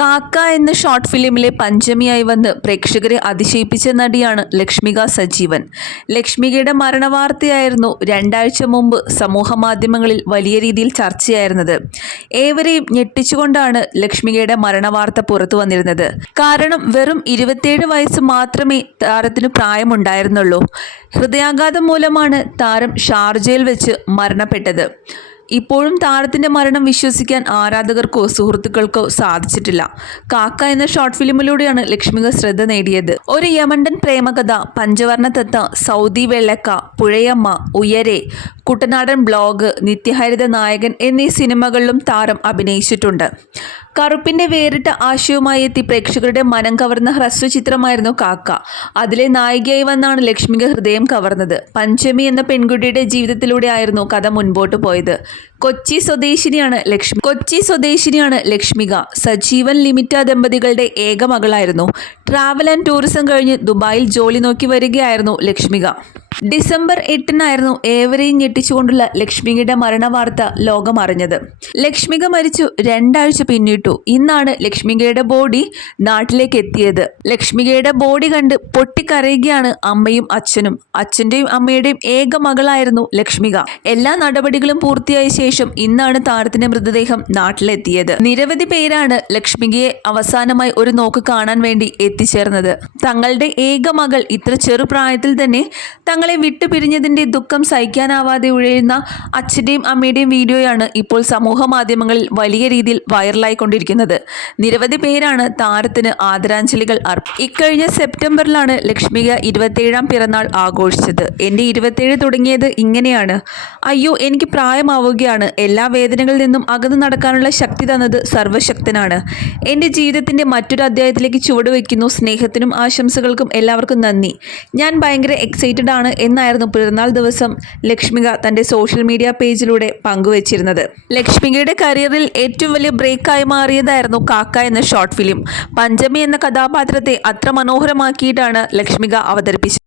കാക്ക എന്ന ഷോർട്ട് ഫിലിമിലെ പഞ്ചമിയായി വന്ന് പ്രേക്ഷകരെ അതിശയിപ്പിച്ച നടിയാണ് ലക്ഷ്മിക സജീവൻ. ലക്ഷ്മികയുടെ മരണവാർത്തയായിരുന്നു രണ്ടാഴ്ച മുമ്പ് സമൂഹ മാധ്യമങ്ങളിൽ വലിയ രീതിയിൽ ചർച്ചയായിരുന്നത്. ഏവരെയും ഞെട്ടിച്ചുകൊണ്ടാണ് ലക്ഷ്മികയുടെ മരണവാർത്ത പുറത്തു വന്നിരുന്നത്. കാരണം വെറും ഇരുപത്തിയേഴ് വയസ്സ് മാത്രമേ താരത്തിന് പ്രായമുണ്ടായിരുന്നുള്ളൂ. ഹൃദയാഘാതം മൂലമാണ് താരം ഷാർജയിൽ വെച്ച് മരണപ്പെട്ടത്. ഇപ്പോഴും താരത്തിന്റെ മരണം വിശ്വസിക്കാൻ ആരാധകർക്കോ സുഹൃത്തുക്കൾക്കോ സാധിച്ചിട്ടില്ല. കാക്ക എന്ന ഷോർട്ട് ഫിലിമിലൂടെയാണ് ലക്ഷ്മിക ശ്രദ്ധ നേടിയത്. ഒരു യമണ്ടൻ പ്രേമകഥ പഞ്ചവർണ തത്ത സൗദി വെള്ളക്ക പുഴയമ്മ ഉയരെ കുട്ടനാടൻ ബ്ലോഗ് നിത്യഹരിത നായകൻ എന്നീ സിനിമകളിലും താരം അഭിനയിച്ചിട്ടുണ്ട്. കറുപ്പിന്റെ വേറിട്ട ആശയവുമായി എത്തി പ്രേക്ഷകരുടെ മനം കവർന്ന ഹ്രസ്വ ചിത്രമായിരുന്നു കാക്ക. അതിലെ നായികയായി വന്നാണ് ലക്ഷ്മിക ഹൃദയം കവർന്നത്. പഞ്ചമി എന്ന പെൺകുട്ടിയുടെ ജീവിതത്തിലൂടെ ആയിരുന്നു കഥ മുൻപോട്ട് പോയത്. കൊച്ചി സ്വദേശിനിയാണ് ലക്ഷ്മി. കൊച്ചി സ്വദേശിനിയാണ് ലക്ഷ്മിക. സജീവൻ ലിമിറ്റ ദമ്പതികളുടെ ഏക മകളായിരുന്നു. ട്രാവൽ ആൻഡ് ടൂറിസം കഴിഞ്ഞ് ദുബായിൽ ജോലി നോക്കി വരികയായിരുന്നു ലക്ഷ്മിക. ഡിസംബർ എട്ടിനായിരുന്നു ഏവരെയും ഞെട്ടിച്ചുകൊണ്ടുള്ള ലക്ഷ്മികയുടെ മരണവാർത്ത വാർത്ത ലോകമറിഞ്ഞത് ലക്ഷ്മിക മരിച്ചു രണ്ടാഴ്ച പിന്നിട്ടു. ഇന്നാണ് ലക്ഷ്മികയുടെ ബോഡി നാട്ടിലേക്ക് എത്തിയത്. ലക്ഷ്മികയുടെ ബോഡി കണ്ട് പൊട്ടിക്കരയുകയാണ് അമ്മയും അച്ഛനും. അച്ഛന്റെയും അമ്മയുടെയും ഏക മകളായിരുന്നു ലക്ഷ്മിക. എല്ലാ നടപടികളും പൂർത്തിയായ ശേഷം ഇന്നാണ് താരത്തിന്റെ മൃതദേഹം നാട്ടിലെത്തിയത്. നിരവധി പേരാണ് ലക്ഷ്മികയെ അവസാനമായി ഒരു നോക്ക് കാണാൻ വേണ്ടി എത്തിച്ചേർന്നത്. തങ്ങളുടെ ഏക മകൾ ഇത്ര ചെറുപ്രായത്തിൽ തന്നെ തങ്ങളെ വിട്ടുപിരിഞ്ഞതിന്റെ ദുഃഖം സഹിക്കാനാവാതെ ഉഴയുന്ന അച്ഛന്റെയും അമ്മയുടെയും വീഡിയോയാണ് ഇപ്പോൾ സമൂഹ മാധ്യമങ്ങളിൽ വലിയ രീതിയിൽ വൈറലായിക്കൊണ്ടിരിക്കുന്നത്. നിരവധി പേരാണ് താരത്തിന് ആദരാഞ്ജലികൾ അർപ്പ ഇക്കഴിഞ്ഞ സെപ്റ്റംബറിലാണ് ലക്ഷ്മിക ഇരുപത്തേഴാം പിറന്നാൾ ആഘോഷിച്ചത്. എന്റെ ഇരുപത്തേഴ് തുടങ്ങിയത് ഇങ്ങനെയാണ്. അയ്യോ എനിക്ക് പ്രായമാവുകയാണ്. എല്ലാ വേദനകളിൽ നിന്നും അകന്നു നടക്കാനുള്ള ശക്തി തന്നത് സർവശക്തനാണ്. എന്റെ ജീവിതത്തിന്റെ മറ്റൊരു അധ്യായത്തിലേക്ക് ചുവടുവെക്കുന്നു സ്നേഹത്തിനും ആശംസകൾക്കും എല്ലാവർക്കും നന്ദി. ഞാൻ ഭയങ്കര എക്സൈറ്റഡ് ആണ് എന്നായിരുന്നു പിറന്നാൾ ദിവസം ലക്ഷ്മിക തന്റെ സോഷ്യൽ മീഡിയ പേജിലൂടെ പങ്കുവച്ചിരുന്നത്. ലക്ഷ്മികയുടെ കരിയറിൽ ഏറ്റവും വലിയ ബ്രേക്കായി മാറിയതായിരുന്നു കാക്ക എന്ന ഷോർട്ട് ഫിലിം പഞ്ചമി എന്ന കഥാപാത്രത്തെ അത്ര മനോഹരമാക്കിയിട്ടാണ് ലക്ഷ്മിക അവതരിപ്പിച്ചത്.